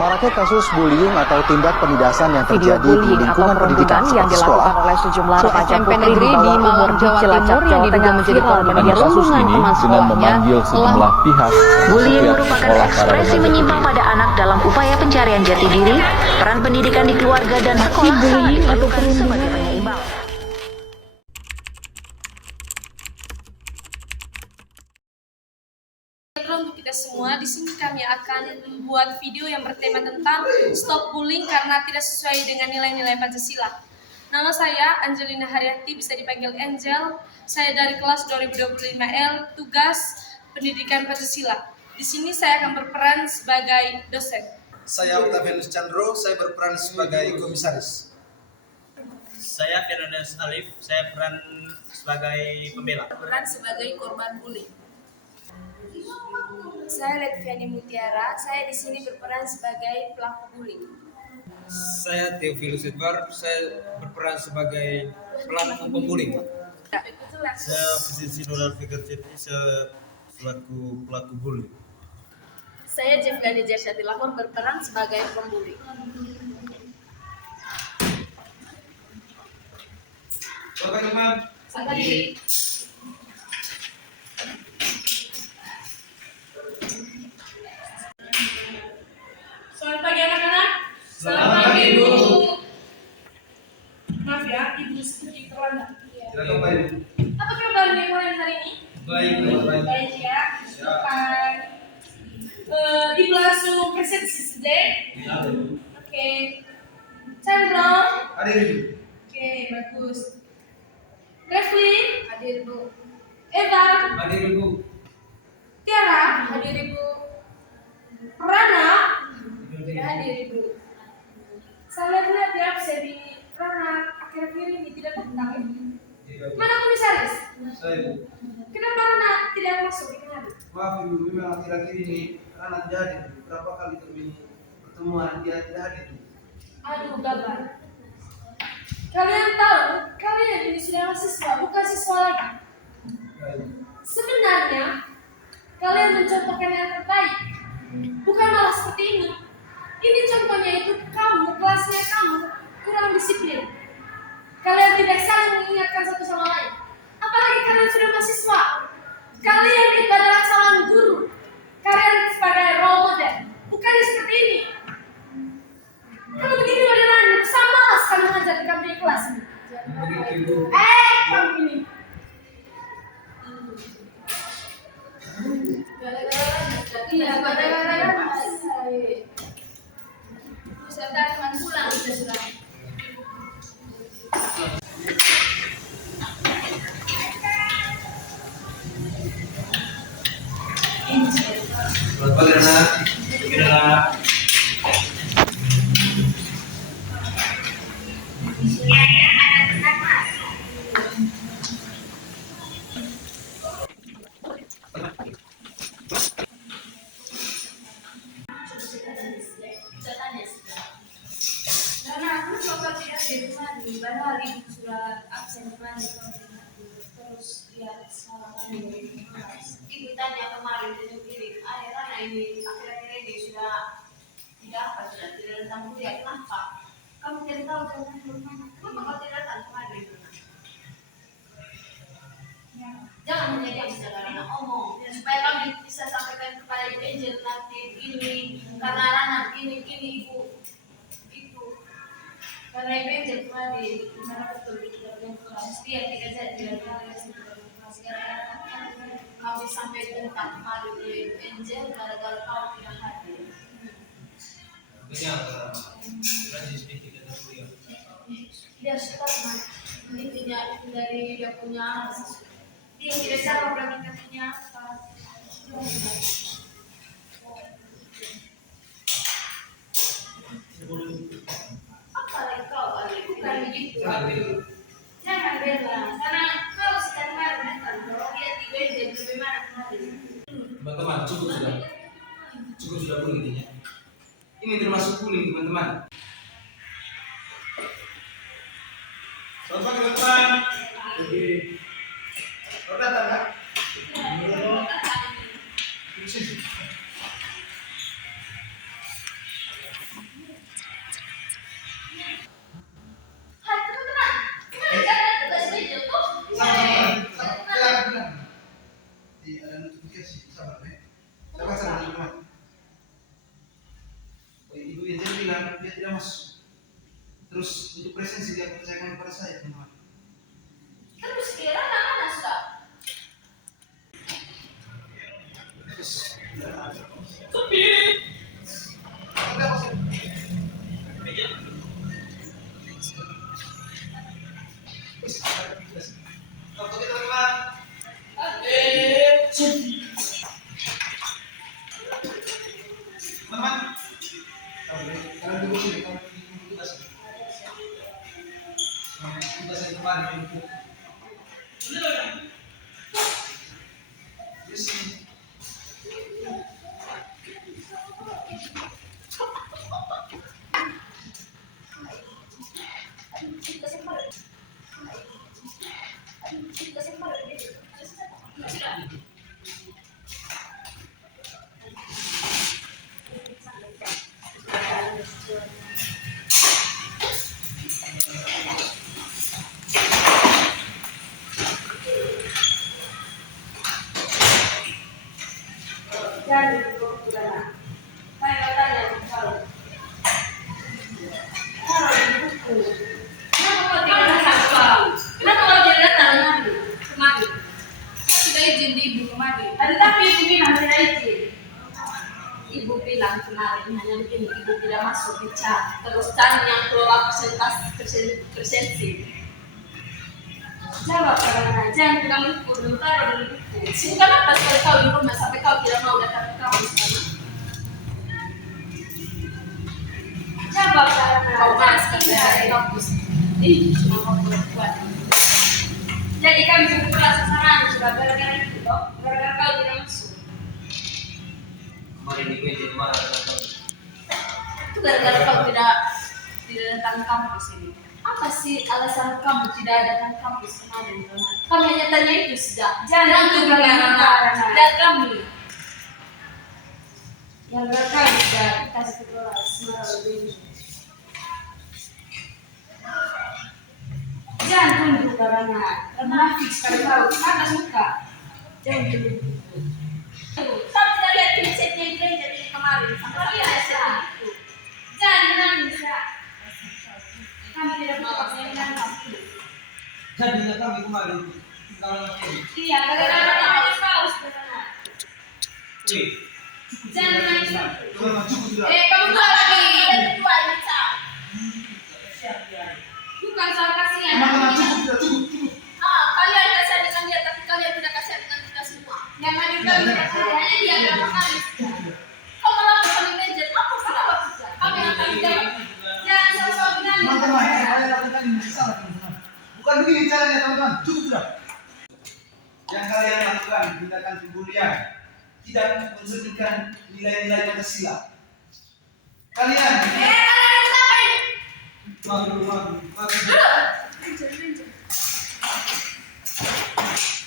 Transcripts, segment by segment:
Maraknya kasus bullying atau tindak penindasan yang terjadi di lingkungan pendidikan yang dilakukan oleh sejumlah remaja putri di bawah umur di Cilacap, Jawa Tengah menjadi korban perundungan teman sekolahnya sejumlah pihak. Bullying merupakan ekspresi menyimpang pada anak dalam upaya pencarian jati diri, peran pendidikan di keluarga dan sekolah sangat diperlukan sebagai penyeimbang. Untuk kita semua, di sini kami akan membuat video yang bertema tentang stop bullying karena tidak sesuai dengan nilai-nilai Pancasila. Nama saya Angelina Haryati, bisa dipanggil Angel. Saya dari kelas 2025L, tugas Pendidikan Pancasila. Di sini saya akan berperan sebagai dosen. Saya Octavianus Chandro, saya berperan sebagai komisaris. Saya Fernandes Alif, saya peran sebagai pembela. Berperan sebagai korban bullying. Saya Letviani Mutiara, saya di sini berperan sebagai pelaku bullying. Saya Theophilus Edward, saya berperan sebagai pelaku pembuling. Saya Posisi Nodal Fikir Ceti, saya selaku pelaku bullying. Saya Jeffgani Jersyati Lahor, berperan sebagai pembuli. Teman-teman, Selamat pagi anak-anak. Selamat pagi, Ibu. Maaf ya, Ibu sedikit terlambat. Silakan Pak Ibu. Apa kabarnya kalian hari ini? Baik. Baik ya. Bukan. Ibu langsung presentasi today. Oke. Chandra. Hadir Ibu. Oke, bagus. Revlin. Hadir Ibu. Eva. Hadir Ibu. Tiara. Hadir Ibu. Rana. Hadir Ibu. Saya lihat ya absen di Rana akhir-akhir ini tidak datang. Mana komisaris? Saya Ibu. Kenapa Rana tidak masuk ini hari? Maaf Ibu, memang akhir-akhir ini karena tidak hadir. Berapa kali pertemuan dia tidak hadir. Aduh, gagal. Kalian tahu, kalian ini sudah mahasiswa, bukan siswa lagi. Sebenarnya, kalian mencontohkan yang terbaik. Bukan malah seperti ini. Ini contohnya itu kamu, kelasnya kamu, kurang disiplin. Kalian tidak saling mengingatkan satu sama lain. Apalagi kalian sudah mahasiswa. Kalian itu adalah calon guru. Kalian sebagai role model. Bukan seperti ini. Kalau begini bagaimana? Sama lah sekali mengajar di kamu di kelas. Kamu ini. Iya, gara-gara saya teman pulang sudah. Selamat pagi anak. Hari sudah absen kemarin terus lihat salaman ibu tanya kemarin sendiri akhirnya ini akhir-akhir ini sudah tidak datang kuliah. Kenapa kamu tidak tahu kenapa kau tidak datang kemarin? Jangan menjadi yang sekarang omong supaya kami bisa sampaikan kepada Ibu Angel nanti ini karena anak ini ibu karena Ibu Angel kemarin gimana betul tidak kelas dia tidak jadi kami sampai tentang kemarin Ibu Angel gara-gara kau tidak hadir. Dia suka intinya dari dia punya dia tidak tahu praktikasinya apa. Apalagi kau bukan begitu. Jangan bela, karena kau sedang marah kalau dia tiba jadi bagaimana kemarin. Teman-teman, cukup sudah bullying intinya. Ini termasuk bullying teman-teman. Selamat pagi teman-teman. Kau datang kan? Jadi, saudara, saya tanya kalau buku, kenapa kau tidak datang? Kenapa kau tidak datang kemari? Saya sudah izin di ibu kemari. Ada tapi ibu bilang tidak izin. Ibu bilang kemarin hanya begini, ibu tidak masuk di chat. Terus chat yang keluar presensi. Jawab karena jangan bilang buku, belum taruh dulu buku. Sehingga apa sekali kau di rumah sampai kau tidak mau datang ke kampus sana? Jawab karena kau malas kerja di kampus. Ih, cuma kau perempuan. Jadi kami sudah kelas sasaran sudah gara-gara itu toh, gara-gara kau tidak masuk. Kemarin di meja marah datang. Itu gara-gara kau tidak datang kampus ini. Apa sih alasan kamu tidak datang kampus kemarin? Kami hanya tanya itu sudah. Jangan dan kami. Yang mereka sudah kasih ke kelas marah ini. Jangan tunduk karena menafik sekali kau. Apa suka? Jangan tunduk. Kau tidak lihat prinsipnya itu yang jadi kemarin. Sampai lihat itu. Jangan menangis ya. Kami tidak mau pasangan waktu. Jadinya kami kemarin tinggal ini. Iya, gara-gara kau sebenarnya. Wih, Jangan menangis. cukup sudah. Kamu dua lagi. Dan dua bisa. Bukan soal kasihan. Cukup. Kalian kasihan dengan dia, tapi kalian tidak kasihan dengan kita semua. Yang ada kami kasihan hanya dia berapa kali. Kau malah kami manajer. Apa sudah? Kami yang tanggung jawab. Jangan sosok bilang. Teman-teman, saya lakukan ini salah teman-teman. Bukan begini caranya teman-teman. Cukup sudah. Yang kalian lakukan tindakan pembulian tidak mencerminkan nilai-nilai Pancasila. Kalian. Kalian kenapa ini? Maaf.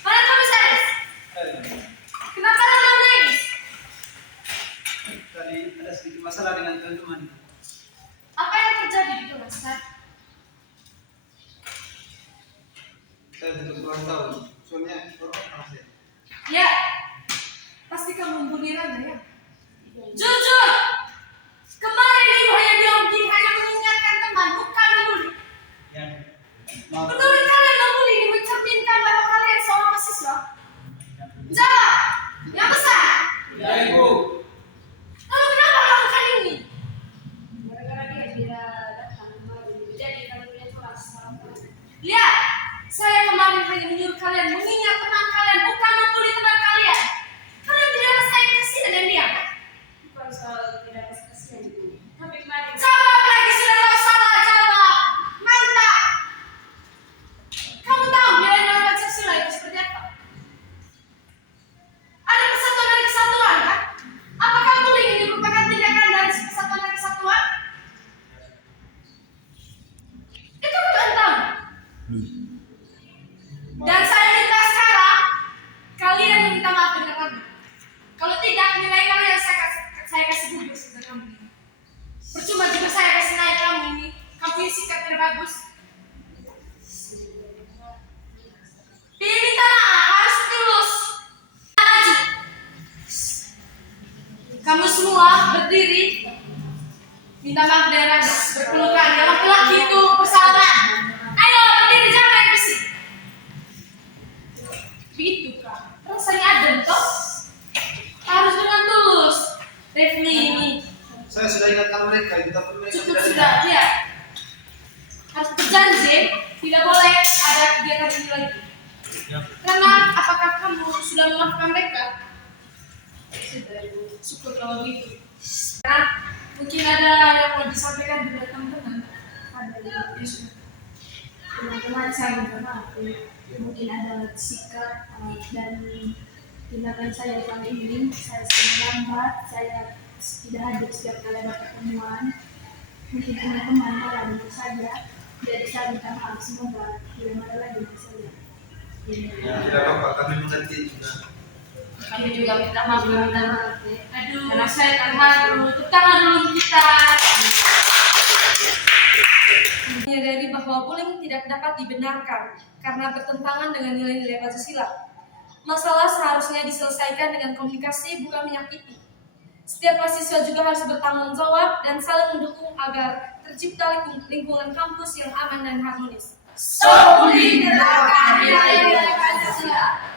Mana komisaris? Kenapa kamu nangis? Tadi ada sedikit masalah dengan teman-teman. Apa yang terjadi di kelas? Saya tidak kurang tahu. Soalnya orang saya. Ya, pasti kamu membuli Rana ya. Jujur, kemarin ibu hanya bilang begini, hanya mengingatkan teman, bukan membuli. Menurut kalian membuli ini mencerminkan bahwa kalian seorang mahasiswa? Jawab, yang besar. Ya, Ibu. Lalu kenapa melakukan ini? Gara-gara dia tidak datang kemarin, jadi kalian kelas sekarang. Lihat, saya kemarin hanya menyuruh kalian mengingat teman kalian, bukan membuli teman kalian. Kalian tidak rasa kasihan dengan dia, kan? Bukan soal tidak rasa kasihan itu. Tapi kemarin. Jawab lagi, sudah tahu salah jawab. Mantap. Kamu tahu nilai-nilai Pancasila itu seperti apa? Ada persatuan dan kesatuan, kan? Apakah bullying ini merupakan tindakan dari persatuan dan kesatuan? Itu kalian tahu. Dan saya minta sekarang kalian minta maaf dengan kami. Kalau tidak, nilai kalian saya kasih gugur ke kamu. Percuma juga saya kasih naik kamu ini. Kamu punya sikap terbagus. Pilih minta maaf, harus tulus. Maju. Kamu semua berdiri. Minta maaf dengan berpelukan. Yang laki-laki itu bersahabat. Ayo berdiri, jangan main bersih. Begitu kan? Rasanya adem toh? Harus dengan tulus. Refli ini Saya sudah ingatkan mereka, tapi mereka cukup tidak sudah ya. Harus berjanji tidak boleh ada kegiatan ini lagi. Karena apakah kamu sudah memaafkan mereka? Sudah, Ibu. Syukur kalau begitu. Nah, mungkin ada yang mau disampaikan juga teman-teman. Ada ya sudah. Teman-teman saya minta maaf. Mungkin ada sikap dan tindakan saya selama ini. Saya sering lambat, saya tidak hadir setiap kali ada pertemuan. Mungkin teman-teman marah dengan saya. Jadi saya minta maaf, semoga tidak marah lagi dengan saya. Tidak apa-apa, kami mengerti juga. Kami juga minta maaf. Aduh, karena saya terharu. Tepuk tangan dulu kita. Menyadari bahwa bullying tidak dapat dibenarkan karena bertentangan dengan nilai-nilai Pancasila. Masalah seharusnya diselesaikan dengan komunikasi, bukan menyakiti. Setiap mahasiswa juga harus bertanggung jawab dan saling mendukung agar tercipta lingkungan kampus yang aman dan harmonis. So, bullying menerapkan nilai-nilai Pancasila.